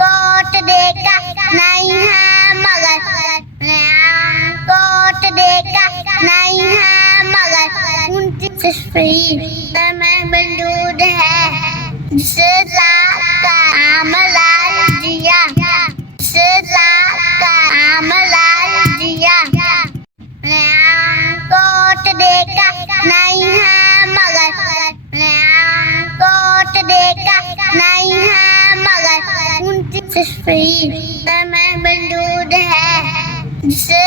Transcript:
coat देखा नहीं है मगर कोट देखा नहीं है मगर उनकी में मौजूद है जिसे रात का आमलाल जिया जिसे रात का आमलाल जिया कोट देखा नहीं है मगर कोट देखा नहीं है मगर उनकी में मौजूद है जिसे